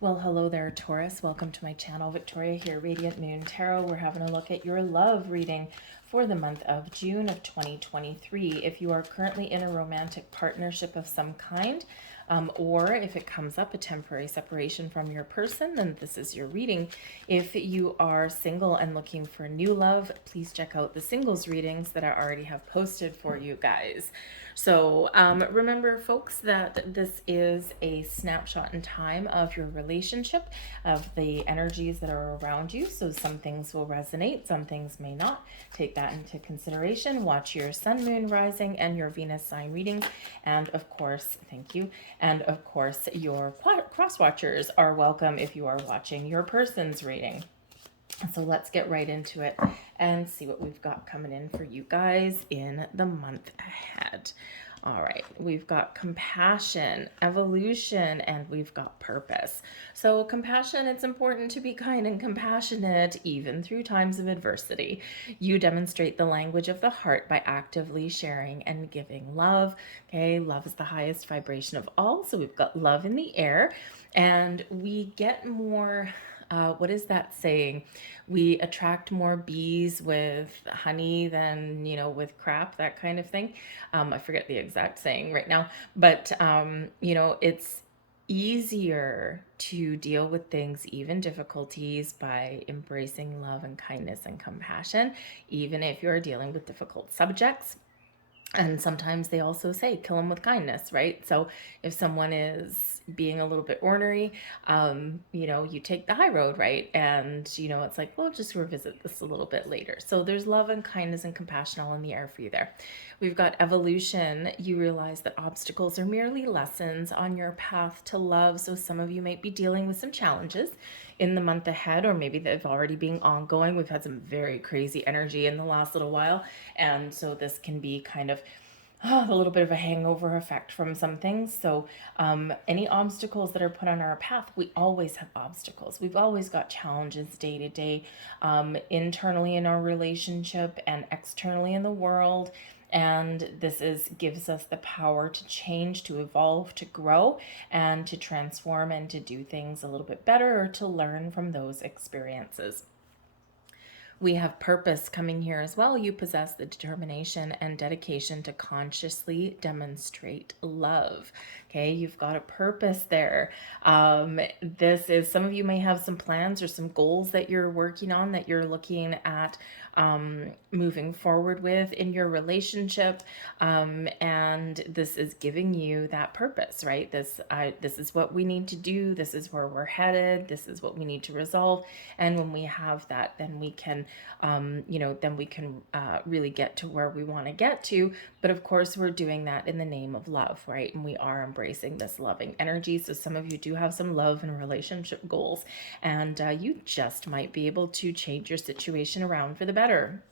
Well, hello there, Taurus. Welcome to my channel. Victoria here, Radiant Moon Tarot. We're having a look at your love reading for the month of June of 2023. If you are currently in a romantic partnership of some kind, or if it comes up a temporary separation from your person, then this is your reading. If you are single and looking for new love, please check out the singles readings that I already have posted for you guys. So remember, folks, that this is a snapshot in time of your relationship, of the energies that are around you. So some things will resonate, some things may not. Take that into consideration. Watch your sun, moon, rising, and your Venus sign readings. And of course, thank you. And of course, your cross watchers are welcome if you are watching your person's reading. So let's get right into it and see what we've got coming in for you guys in the month ahead. All right, we've got compassion, evolution, and we've got purpose. So compassion, it's important to be kind and compassionate even through times of adversity. You demonstrate the language of the heart by actively sharing and giving love. Okay, love is the highest vibration of all. So we've got love in the air, and we get more what is that saying? We attract more bees with honey than, with crap, that kind of thing. I forget the exact saying right now, but, it's easier to deal with things, even difficulties, by embracing love and kindness and compassion, even if you're dealing with difficult subjects. And sometimes they also say kill them with kindness, right? So if someone is being a little bit ornery, you take the high road, right? And it's like, we'll just revisit this a little bit later. So there's love and kindness and compassion all in the air for you there. We've got evolution. You realize that obstacles are merely lessons on your path to love. So some of you might be dealing with some challenges in the month ahead, or maybe they've already been ongoing. We've had some very crazy energy in the last little while, and so this can be kind of a little bit of a hangover effect from some things. So any obstacles that are put on our path, we always have obstacles. We've always got challenges day to day, internally in our relationship and externally in the world. And gives us the power to change, to evolve, to grow, and to transform, and to do things a little bit better, or to learn from those experiences. We have purpose coming here as well. You possess the determination and dedication to consciously demonstrate love. Okay, you've got a purpose there. This is, some of you may have some plans or some goals that you're working on, that you're looking at moving forward with in your relationship, and this is giving you that purpose, right? This is what we need to do. This is where we're headed. This is what we need to resolve. And when we have that, then we can, really get to where we want to get to. But of course, we're doing that in the name of love, right? And we are embracing this loving energy. So some of you do have some love and relationship goals, and you just might be able to change your situation around for the better.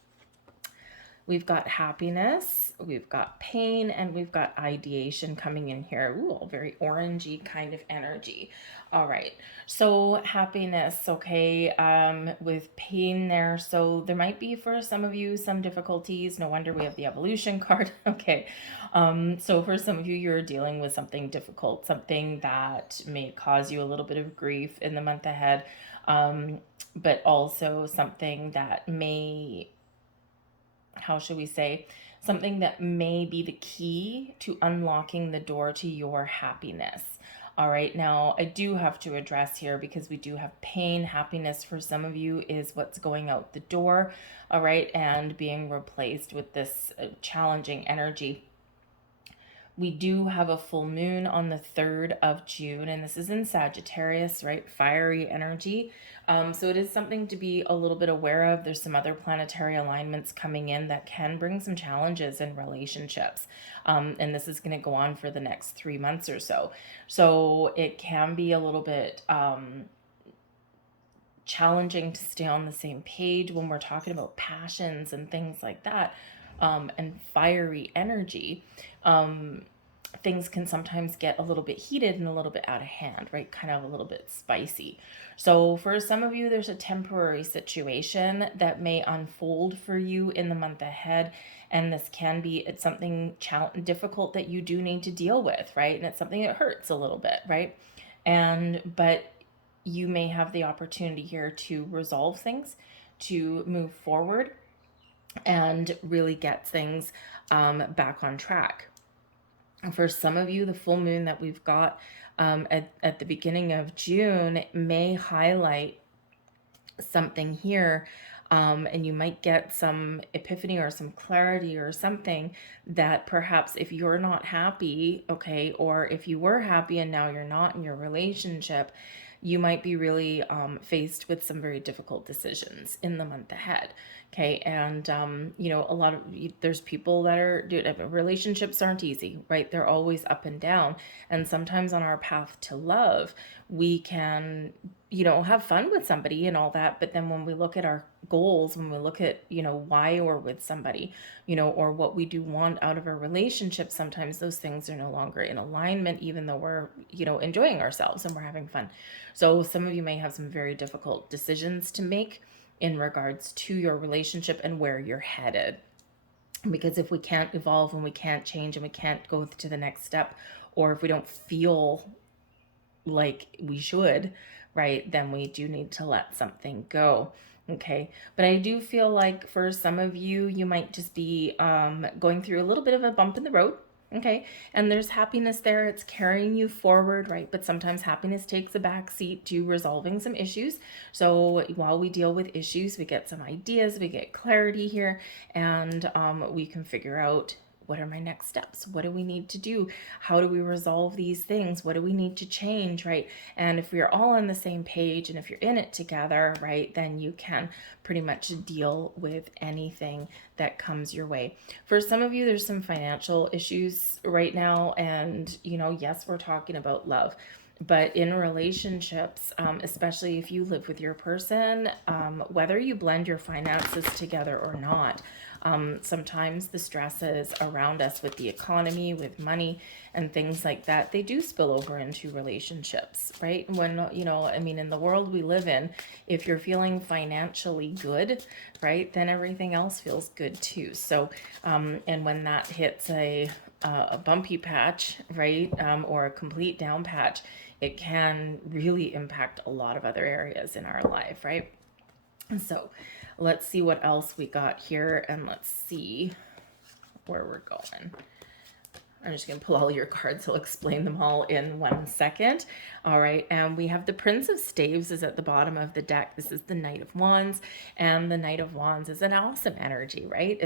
We've got happiness, we've got pain, and we've got ideation coming in here. Ooh, very orangey kind of energy. All right, so happiness, okay, with pain there. So there might be for some of you some difficulties. No wonder we have the evolution card. Okay, so for some of you, you're dealing with something difficult, something that may cause you a little bit of grief in the month ahead, but also something that may, how should we say, something that may be the key to unlocking the door to your happiness. All right, now I do have to address here, because we do have pain. Happiness for some of you is what's going out the door, all right, and being replaced with this challenging energy. We do have a full moon on the 3rd of June, and this is in Sagittarius, right? Fiery energy. So it is something to be a little bit aware of. There's some other planetary alignments coming in that can bring some challenges in relationships. And this is going to go on for the next 3 months or so. So it can be a little bit challenging to stay on the same page when we're talking about passions and things like that, and fiery energy. Things can sometimes get a little bit heated and a little bit out of hand, right? Kind of a little bit spicy. So for some of you, there's a temporary situation that may unfold for you in the month ahead. And this can be, it's something difficult that you do need to deal with, right? And it's something that hurts a little bit, right? But you may have the opportunity here to resolve things, to move forward, and really get things back on track. For some of you, the full moon that we've got at the beginning of June may highlight something here, and you might get some epiphany or some clarity or something that perhaps if you're not happy, okay, or if you were happy and now you're not in your relationship, you might be really faced with some very difficult decisions in the month ahead. Okay. And, a lot of, there's people that are, dude, relationships aren't easy, right? They're always up and down. And sometimes on our path to love, we can, have fun with somebody and all that. But then when we look at our goals, when we look at, why we're with somebody, or what we do want out of a relationship, sometimes those things are no longer in alignment, even though we're, enjoying ourselves and we're having fun. So some of you may have some very difficult decisions to make in regards to your relationship and where you're headed. Because if we can't evolve and we can't change and we can't go to the next step, or if we don't feel like we should, right, then we do need to let something go. Okay. But I do feel like for some of you, you might just be going through a little bit of a bump in the road. Okay. And there's happiness there. It's carrying you forward, right? But sometimes happiness takes a back seat to resolving some issues. So while we deal with issues, we get some ideas, we get clarity here, and we can figure out, what are my next steps? What do we need to do? How do we resolve these things? What do we need to change, right? And if we're all on the same page and if you're in it together, right, then you can pretty much deal with anything that comes your way. For some of you, there's some financial issues right now. And, yes, we're talking about love. But in relationships, especially if you live with your person, whether you blend your finances together or not, sometimes the stresses around us with the economy, with money, and things like that, they do spill over into relationships, right? When, in the world we live in, if you're feeling financially good, right, then everything else feels good too. So, and when that hits a bumpy patch, right, or a complete down patch, it can really impact a lot of other areas in our life, right? So let's see what else we got here, and let's see where we're going. I'm just going to pull all your cards. I'll explain them all in 1 second. All right. And we have the Prince of Staves is at the bottom of the deck. This is the Knight of Wands. And the Knight of Wands is an awesome energy, right?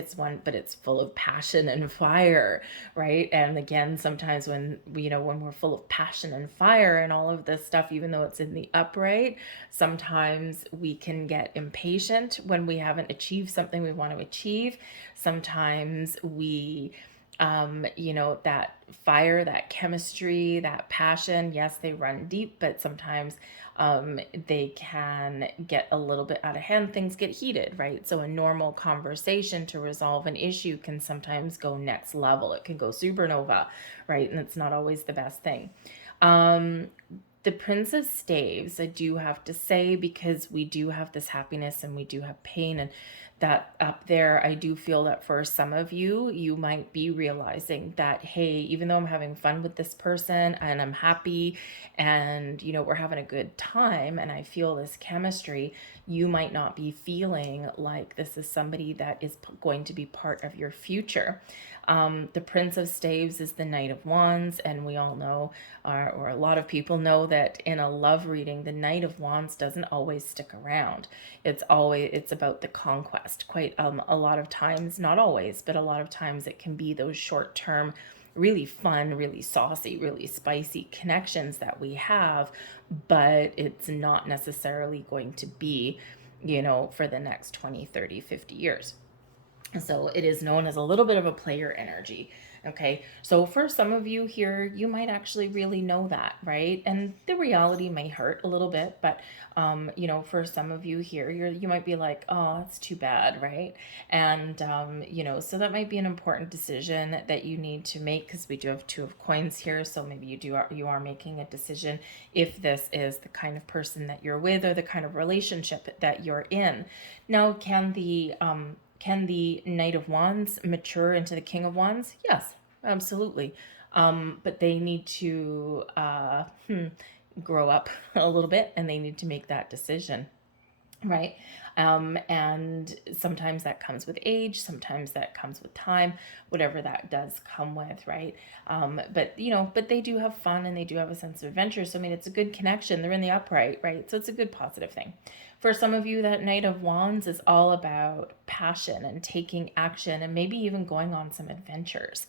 But it's full of passion and fire, right? And again, sometimes when we're full of passion and fire and all of this stuff, even though it's in the upright, sometimes we can get impatient when we haven't achieved something we want to achieve. Sometimes we that fire, that chemistry, that passion, yes, they run deep, but sometimes they can get a little bit out of hand. Things get heated, right? So a normal conversation to resolve an issue can sometimes go next level. It can go supernova, right? And it's not always the best thing. The Prince of Staves, I do have to say, because we do have this happiness and we do have pain, and that up there, I do feel that for some of you, you might be realizing that, hey, even though I'm having fun with this person and I'm happy and, we're having a good time and I feel this chemistry, you might not be feeling like this is somebody that is going to be part of your future. The Prince of Staves is the Knight of Wands, and we all know, or a lot of people know, that in a love reading, the Knight of Wands doesn't always stick around. It's about the conquest. Quite a lot of times, not always, but a lot of times it can be those short-term, really fun, really saucy, really spicy connections that we have, but it's not necessarily going to be, for the next 20, 30, 50 years. So it is known as a little bit of a player energy. Okay. So for some of you here, you might actually really know that, right? And the reality may hurt a little bit, but, for some of you here, you might be like, oh, it's too bad. Right. And, so that might be an important decision that you need to make, because we do have Two of Coins here. So maybe you are making a decision if this is the kind of person that you're with or the kind of relationship that you're in. Now, can the Knight of Wands mature into the King of Wands? Yes, absolutely. But they need to, grow up a little bit and they need to make that decision, right? And sometimes that comes with age, sometimes that comes with time, whatever that does come with, right? But but they do have fun and they do have a sense of adventure. So I mean, it's a good connection. They're in the upright, right? So it's a good positive thing. For some of you, that Knight of Wands is all about passion and taking action and maybe even going on some adventures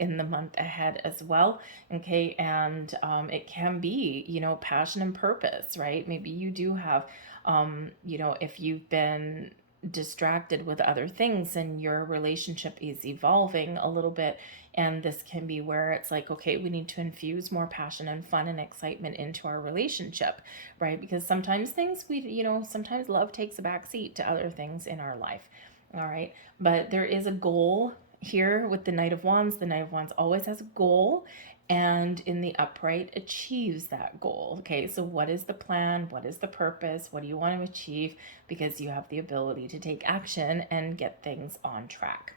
in the month ahead as well. Okay, and it can be, passion and purpose, right? Maybe you do have if you've been distracted with other things and your relationship is evolving a little bit, and this can be where it's like, okay, we need to infuse more passion and fun and excitement into our relationship, right? Because sometimes sometimes love takes a back seat to other things in our life. All right, but there is a goal here with the Knight of Wands. The Knight of Wands always has a goal, and in the upright achieves that goal. Okay, so what is the plan? What is the purpose? What do you want to achieve? Because you have the ability to take action and get things on track.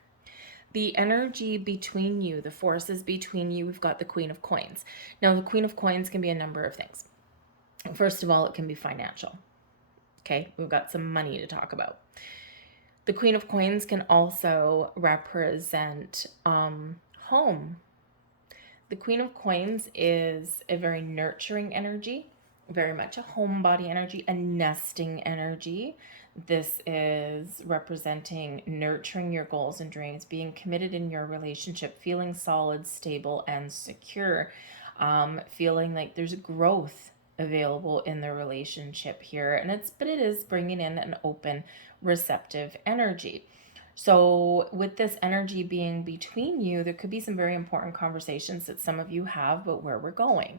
The energy between you, the forces between you, we've got the Queen of Coins. Now, the Queen of Coins can be a number of things. First of all, it can be financial. Okay, we've got some money to talk about. The Queen of Coins can also represent home. The Queen of Coins is a very nurturing energy, very much a homebody energy, a nesting energy. This is representing nurturing your goals and dreams, being committed in your relationship, feeling solid, stable, and secure, feeling like there's growth available in the relationship here. But it is bringing in an open, receptive energy. So with this energy being between you, there could be some very important conversations that some of you have about where we're going,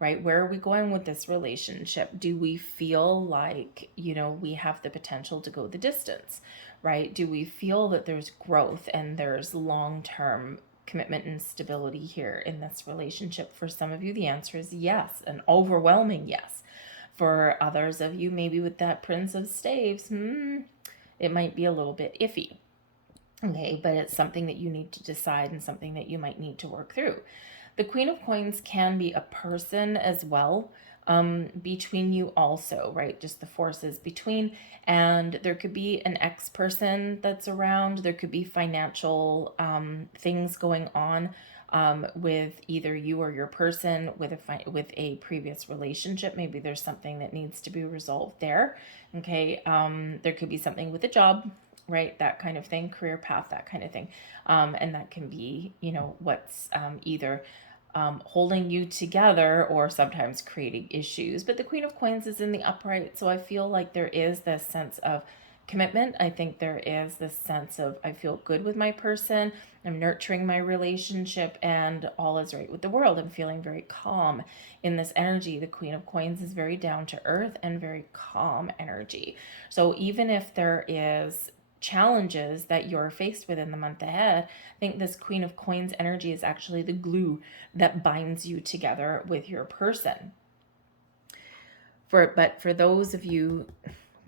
right? Where are we going with this relationship? Do we feel like, we have the potential to go the distance, right? Do we feel that there's growth and there's long-term commitment and stability here in this relationship? For some of you, the answer is yes, an overwhelming yes. For others of you, maybe with that Prince of Staves, it might be a little bit iffy. Okay, but it's something that you need to decide and something that you might need to work through. The Queen of Coins can be a person as well, between you also, right? Just the forces between, and there could be an ex-person that's around. There could be financial things going on with either you or your person with a previous relationship. Maybe there's something that needs to be resolved there. Okay, there could be something with a job, right? That kind of thing, career path, that kind of thing, and that can be what's either holding you together or sometimes creating issues. But the Queen of Coins is in the upright, so I feel like there is this sense of commitment. I think there is this sense of, I feel good with my person, I'm nurturing my relationship, and all is right with the world. I'm feeling very calm in this energy. The Queen of Coins is very down to earth and very calm energy. So even if there is challenges that you're faced with in the month ahead, I think this Queen of Coins energy is actually the glue that binds you together with your person. But for those of you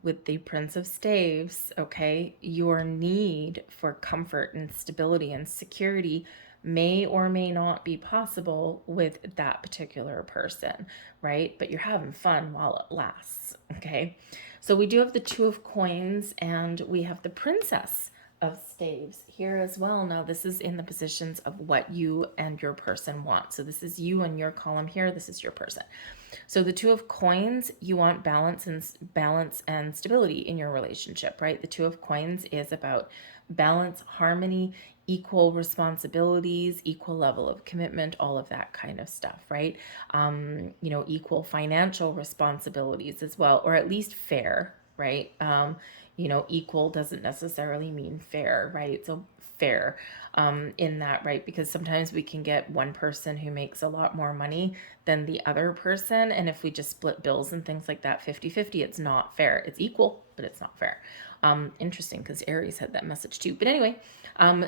with the Prince of Staves, okay, your need for comfort and stability and security may or may not be possible with that particular person, right? But you're having fun while it lasts, okay? So we do have the Two of Coins and we have the Princess of Staves here as well. Now this is in the positions of what you and your person want. So this is you and your column here. This is your person. So the Two of Coins, you want balance and stability in your relationship, right? The Two of Coins is about balance, harmony, equal responsibilities, equal level of commitment, all of that kind of stuff, right? Equal financial responsibilities as well, or at least fair, right? Equal doesn't necessarily mean fair, right? So fair in that, right? Because sometimes we can get one person who makes a lot more money than the other person. And if we just split bills and things like that, 50-50, it's not fair. It's equal, but it's not fair. Interesting, because Aries had that message too. But anyway,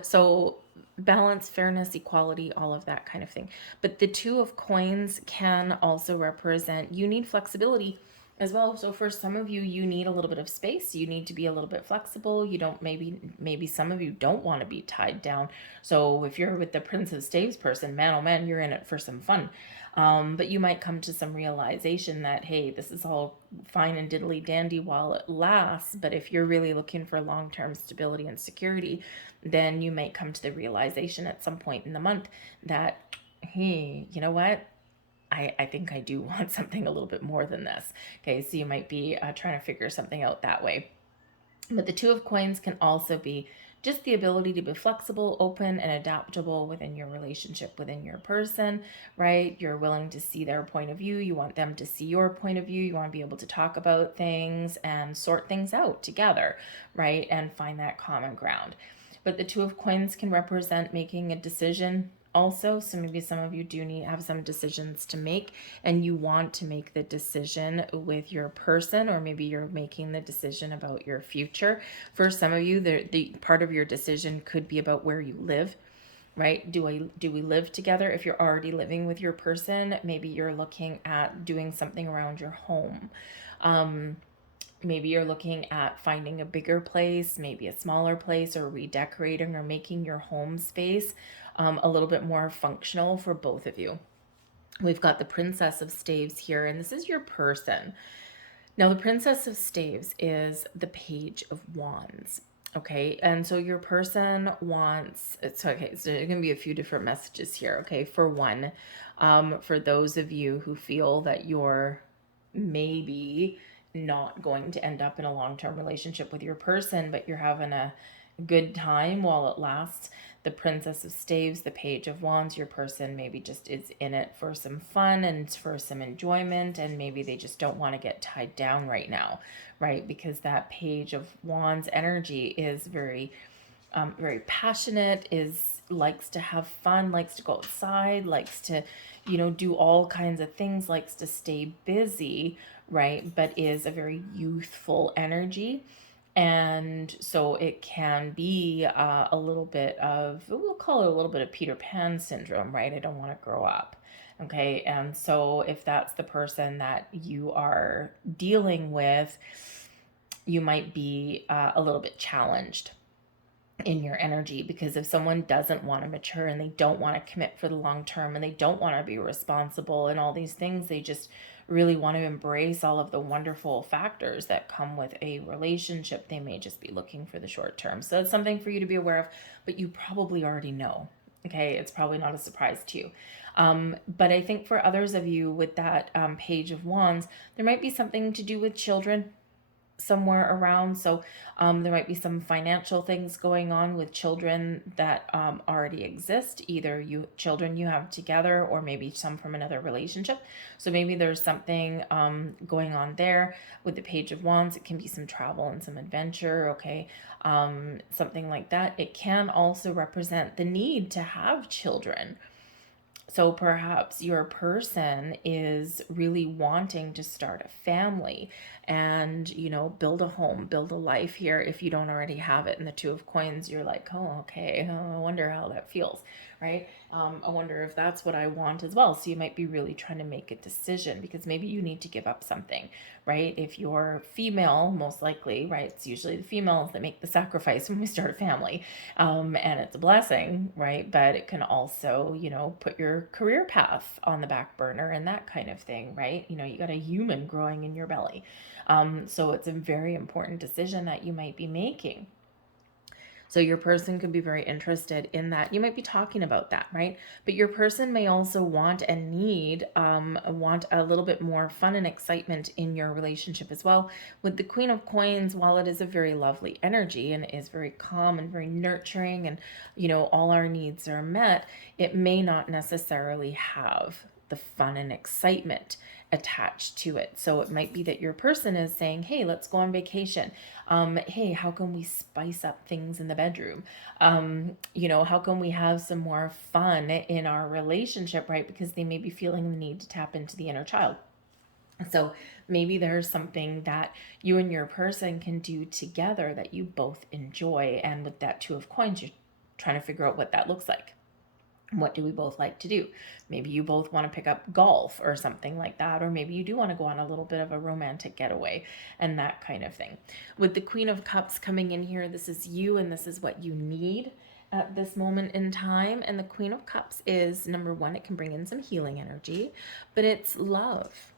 so balance, fairness, equality, all of that kind of thing. But the Two of Coins can also represent, you need flexibility as well. So for some of you, you need a little bit of space. You need to be a little bit flexible. You don't, maybe some of you don't want to be tied down. So if you're with the Prince of Staves person, man, oh man, you're in it for some fun. But you might come to some realization that, hey, this is all fine and diddly dandy while it lasts. But if you're really looking for long-term stability and security, then you might come to the realization at some point in the month that, hey, you know what? I think I do want something a little bit more than this. Okay, so you might be trying to figure something out that way. But the Two of Coins can also be just the ability to be flexible, open, and adaptable within your relationship, within your person, right? You're willing to see their point of view. You want them to see your point of view. You want to be able to talk about things and sort things out together, right? And find that common ground. But the Two of Coins can represent making a decision also. So maybe some of you do have some decisions to make, and you want to make the decision with your person, or maybe you're making the decision about your future. For some of you, the part of your decision could be about where you live, right? Do we live together? If you're already living with your person, maybe you're looking at doing something around your home. Maybe you're looking at finding a bigger place, maybe a smaller place, or redecorating or making your home space a little bit more functional for both of you. We've got the Princess of Staves here, and this is your person. Now, the Princess of Staves is the Page of Wands. Okay, and so your person wants, it's okay, so there's going to be a few different messages here. Okay, for one, for those of you who feel that you're maybe not going to end up in a long-term relationship with your person, but you're having a good time while it lasts. The Princess of Staves, the Page of Wands, your person maybe just is in it for some fun and for some enjoyment, and maybe they just don't want to get tied down right now, right? Because that Page of Wands energy is very very passionate, likes to have fun, likes to go outside, likes to, do all kinds of things, likes to stay busy, right? But is a very youthful energy. And so it can be a little bit of, we'll call it a little bit of Peter Pan syndrome, right? I don't want to grow up. Okay. And so if that's the person that you are dealing with, you might be a little bit challenged in your energy, because if someone doesn't want to mature and they don't want to commit for the long term and they don't want to be responsible and all these things, they just really want to embrace all of the wonderful factors that come with a relationship, they may just be looking for the short term. So it's something for you to be aware of, but you probably already know. Okay, it's probably not a surprise to you. But I think for others of you with that Page of Wands, there might be something to do with children somewhere around. So there might be some financial things going on with children that already exist, either children you have together, or maybe some from another relationship. So maybe there's something going on there with the Page of Wands. It can be some travel and some adventure, okay, something like that. It can also represent the need to have children. So perhaps your person is really wanting to start a family and, build a home, build a life here. If you don't already have it in the Two of Coins, you're like, oh, okay, I wonder how that feels, right? I wonder if that's what I want as well. So you might be really trying to make a decision, because maybe you need to give up something, right? If you're female, most likely, right? It's usually the females that make the sacrifice when we start a family. And it's a blessing, right? But it can also, put your career path on the back burner and that kind of thing, right? You got a human growing in your belly. So it's a very important decision that you might be making. So your person could be very interested in that. You might be talking about that, right? But your person may also want and want a little bit more fun and excitement in your relationship as well. With the Queen of Coins, while it is a very lovely energy and is very calm and very nurturing, and, all our needs are met, it may not necessarily have the fun and excitement attached to it. So it might be that your person is saying, hey, let's go on vacation. Hey, how can we spice up things in the bedroom? How can we have some more fun in our relationship, right? Because they may be feeling the need to tap into the inner child. So maybe there's something that you and your person can do together that you both enjoy. And with that Two of Coins, you're trying to figure out what that looks like. What do we both like to do? Maybe you both want to pick up golf or something like that, or maybe you do want to go on a little bit of a romantic getaway and that kind of thing. With the Queen of Cups coming in here, this is you and this is what you need at this moment in time. And the Queen of Cups is, number one, it can bring in some healing energy, but it's love,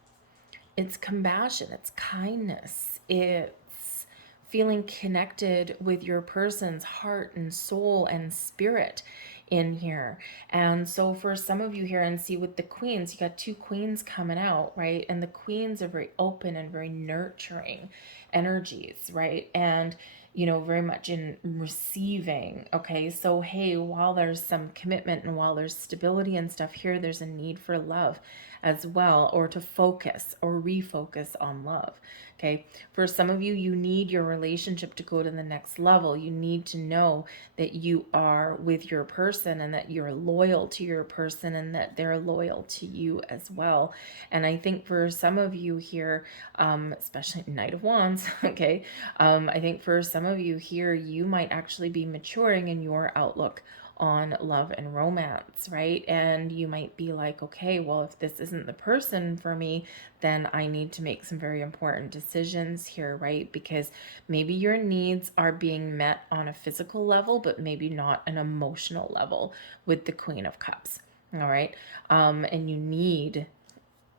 it's compassion, it's kindness, it's feeling connected with your person's heart and soul and spirit in here. And so for some of you here, and see with the queens, you got two queens coming out, right? And the queens are very open and very nurturing energies, right? And very much in receiving. Okay, so hey, while there's some commitment and while there's stability and stuff here, there's a need for love as well, or to focus or refocus on love. Okay, for some of you, you need your relationship to go to the next level. You need to know that you are with your person and that you're loyal to your person and that they're loyal to you as well. And I think for some of you here, especially Knight of Wands, okay, I think for some of you here, you might actually be maturing in your outlook on love and romance, right? And you might be like, okay, well, if this isn't the person for me, then I need to make some very important decisions here, right? Because maybe your needs are being met on a physical level, but maybe not an emotional level with the Queen of Cups, all right? And you need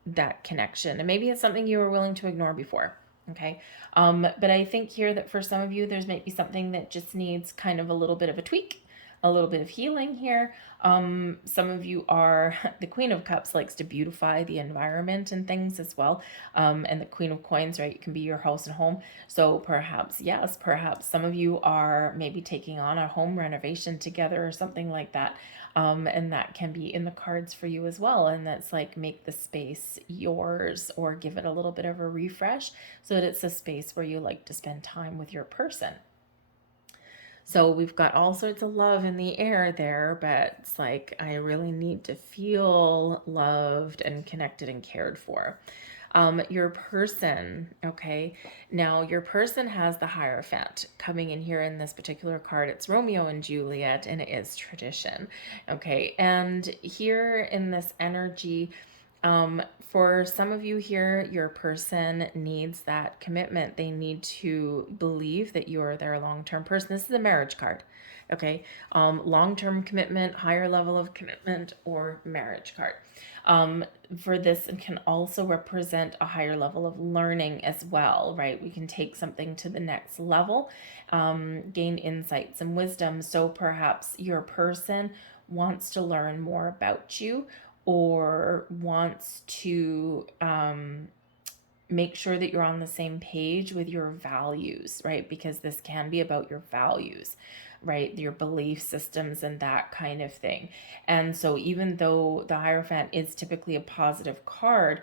that connection. And maybe it's something you were willing to ignore before. Okay. But I think here that for some of you, there's maybe something that just needs kind of a little bit of a tweak, a little bit of healing here. Some of you are, the Queen of Cups likes to beautify the environment and things as well. And the Queen of Coins, right? It can be your house and home. So perhaps, yes, perhaps some of you are maybe taking on a home renovation together or something like that. And that can be in the cards for you as well. And that's like, make the space yours or give it a little bit of a refresh so that it's a space where you like to spend time with your person. So we've got all sorts of love in the air there, but it's like, I really need to feel loved and connected and cared for. Your person, okay, now your person has the Hierophant coming in here in this particular card. It's Romeo and Juliet, and it is tradition, okay? And here in this energy, for some of you here, your person needs that commitment. They need to believe that you are their long-term person. This is a marriage card, okay? Long-term commitment, higher level of commitment, or marriage card. For this, it can also represent a higher level of learning as well, right? We can take something to the next level, gain insights and wisdom. So perhaps your person wants to learn more about you, or wants to make sure that you're on the same page with your values, right? Because this can be about your values, right? Your belief systems and that kind of thing. And so even though the Hierophant is typically a positive card,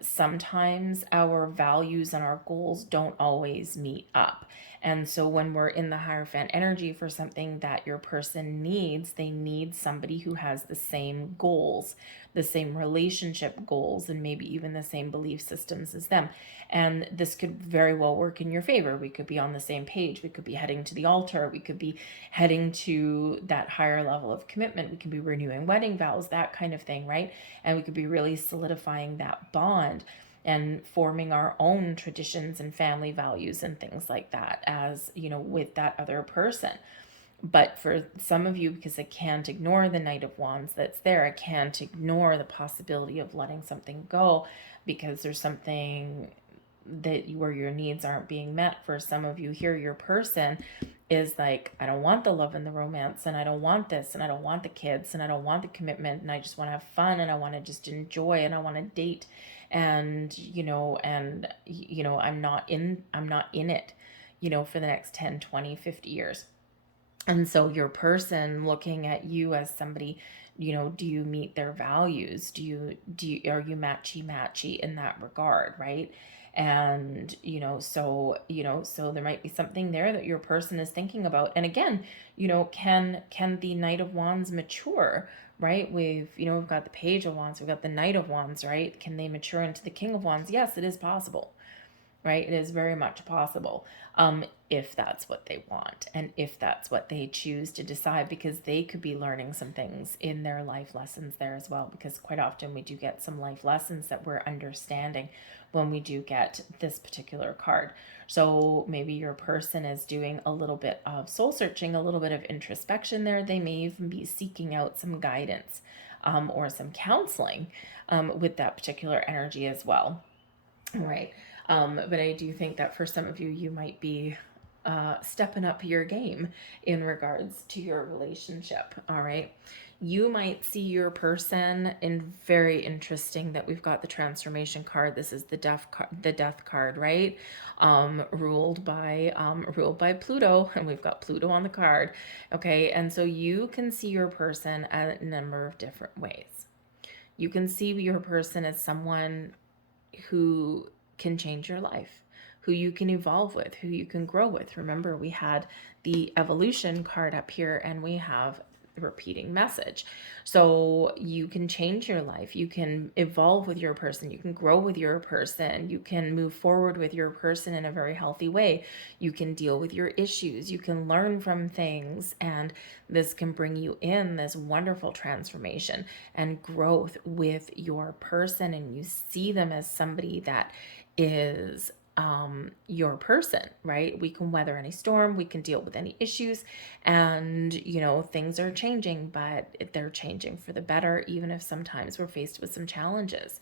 sometimes our values and our goals don't always meet up. And so when we're in the Hierophant energy for something that your person needs, they need somebody who has the same goals, the same relationship goals, and maybe even the same belief systems as them. And this could very well work in your favor. We could be on the same page. We could be heading to the altar. We could be heading to that higher level of commitment. We could be renewing wedding vows, that kind of thing, right? And we could be really solidifying that bond and forming our own traditions and family values and things like that, as with that other person. But for some of you, because I can't ignore the Knight of Wands that's there, I can't ignore the possibility of letting something go because there's something that where your needs aren't being met. For some of you here, your person is like, I don't want the love and the romance, and I don't want this, and I don't want the kids, and I don't want the commitment, and I just want to have fun, and I want to just enjoy, and I want to date, and I'm not in it, for the next 10, 20, 50 years. And so your person looking at you as somebody, do you meet their values? Are you matchy in that regard, right? And so there might be something there that your person is thinking about. And again, can the Knight of Wands mature, right? We've got the Page of Wands, we've got the Knight of Wands, right? Can they mature into the King of Wands? Yes, it is possible. right? It is very much possible, if that's what they want and if that's what they choose to decide, because they could be learning some things in their life lessons there as well, because quite often we do get some life lessons that we're understanding when we do get this particular card. So maybe your person is doing a little bit of soul searching, a little bit of introspection there. They may even be seeking out some guidance, or some counseling, with that particular energy as well. Right. But I do think that for some of you, you might be stepping up your game in regards to your relationship. All right. You might see your person in very interesting that we've got the transformation card. This is the death card, right? Ruled by Pluto, and we've got Pluto on the card. Okay. And so you can see your person a number of different ways. You can see your person as someone who can change your life, who you can evolve with, who you can grow with. Remember, we had the evolution card up here and we have the repeating message. So you can change your life, you can evolve with your person, you can grow with your person, you can move forward with your person in a very healthy way. You can deal with your issues, you can learn from things, and this can bring you in this wonderful transformation and growth with your person, and you see them as somebody that is your person, right? We can weather any storm, we can deal with any issues, and things are changing, but they're changing for the better, even if sometimes we're faced with some challenges.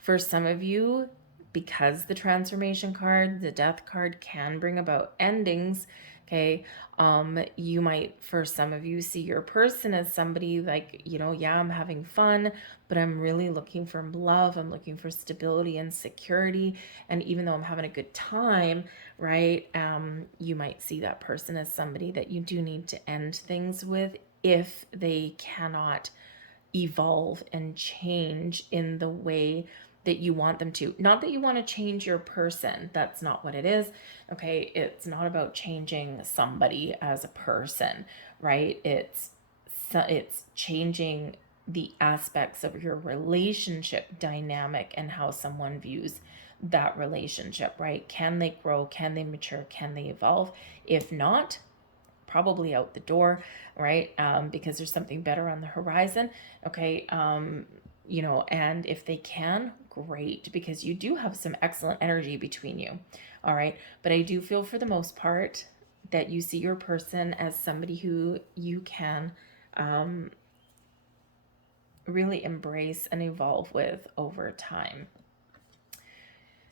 For some of you, because the transformation card, the death card, can bring about endings, okay, you might, for some of you, see your person as somebody like, yeah, I'm having fun, but I'm really looking for love, I'm looking for stability and security, and even though I'm having a good time, right, you might see that person as somebody that you do need to end things with if they cannot evolve and change in the way that you want them to. Not that you want to change your person. That's not what it is. Okay. It's not about changing somebody as a person, right? It's changing the aspects of your relationship dynamic and how someone views that relationship, right? Can they grow? Can they mature? Can they evolve? If not, probably out the door, right? Because there's something better on the horizon. Okay. And if they can, great, because you do have some excellent energy between you. All right. But I do feel for the most part that you see your person as somebody who you can really embrace and evolve with over time.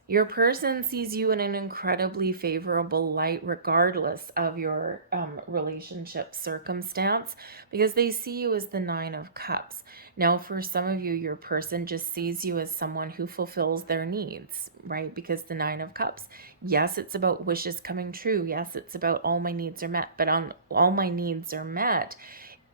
Your person sees you in an incredibly favorable light, regardless of your relationship circumstance, because they see you as the Nine of Cups. Now, for some of you, your person just sees you as someone who fulfills their needs, right? Because the Nine of Cups, yes, it's about wishes coming true. Yes, it's about all my needs are met. But on all my needs are met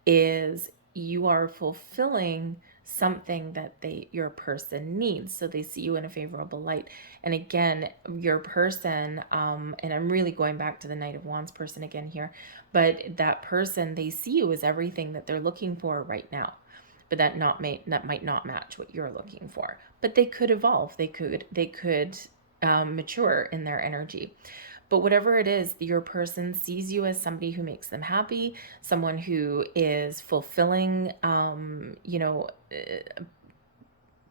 is you are fulfilling something that your person needs, so they see you in a favorable light. And again, your person, and I'm really going back to the Knight of Wands person again here, but that person, they see you as everything that they're looking for right now, but that might not match what you're looking for, but they could evolve, they could mature in their energy. But whatever it is, your person sees you as somebody who makes them happy, someone who is fulfilling,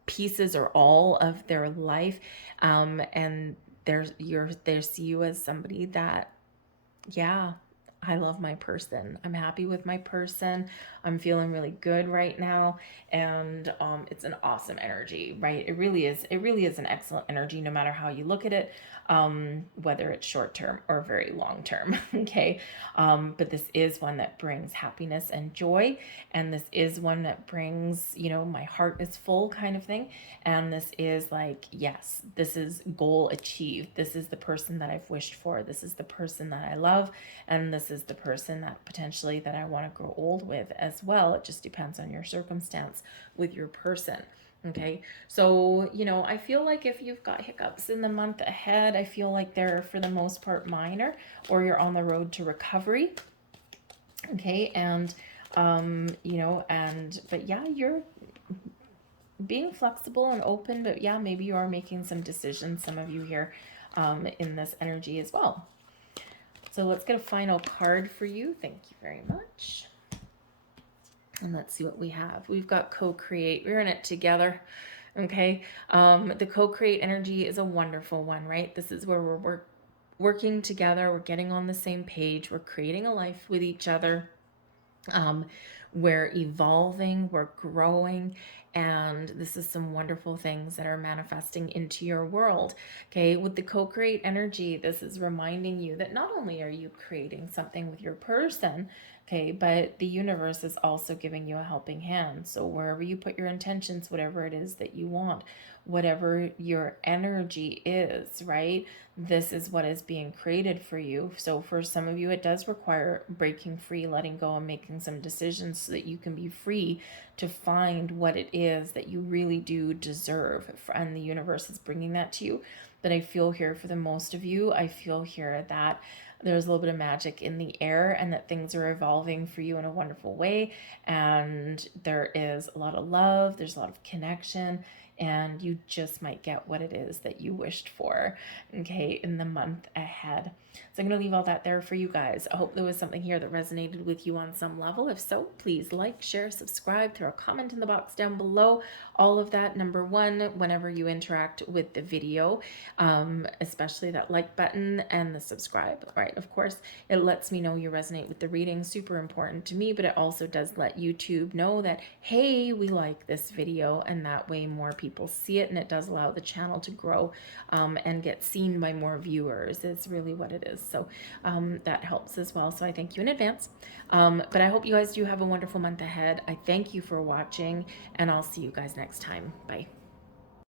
pieces or all of their life, and they see you as somebody that, yeah, I love my person. I'm happy with my person. I'm feeling really good right now. And it's an awesome energy, right? It really is. It really is an excellent energy, no matter how you look at it, whether it's short term or very long term. Okay. But this is one that brings happiness and joy. And this is one that brings, my heart is full kind of thing. And this is like, yes, this is goal achieved. This is the person that I've wished for. This is the person that I love. And this is the person that potentially that I want to grow old with as well. It just depends on your circumstance with your person. Okay. So, I feel like if you've got hiccups in the month ahead, I feel like they're for the most part minor, or you're on the road to recovery. Okay. And, but yeah, you're being flexible and open, but yeah, maybe you are making some decisions, some of you here, in this energy as well. So let's get a final card for you. Thank you very much. And let's see what we have. We've got co-create. We're in it together. Okay. The co-create energy is a wonderful one, right? This is where we're working together. We're getting on the same page. We're creating a life with each other. We're evolving, we're growing, and this is some wonderful things that are manifesting into your world. Okay, with the co-create energy, this is reminding you that not only are you creating something with your person, okay, but the universe is also giving you a helping hand. So wherever you put your intentions, whatever it is that you want, whatever your energy is, right? This is what is being created for you. So for some of you, it does require breaking free, letting go, and making some decisions so that you can be free to find what it is that you really do deserve. And the universe is bringing that to you. But I feel here for the most of you, I feel here that there's a little bit of magic in the air and that things are evolving for you in a wonderful way. And there is a lot of love, there's a lot of connection, and you just might get what it is that you wished for, okay, in the month ahead. So I'm going to leave all that there for you guys. I hope there was something here that resonated with you on some level. If so, please like, share, subscribe, throw a comment in the box down below. All of that, number one, whenever you interact with the video, especially that like button and the subscribe, right? Of course, it lets me know you resonate with the reading. Super important to me, but it also does let YouTube know that, hey, we like this video, and that way more people see it, and it does allow the channel to grow and get seen by more viewers. It's really what it is. So that helps as well. So I thank you in advance. But I hope you guys do have a wonderful month ahead. I thank you for watching, and I'll see you guys next time. Bye.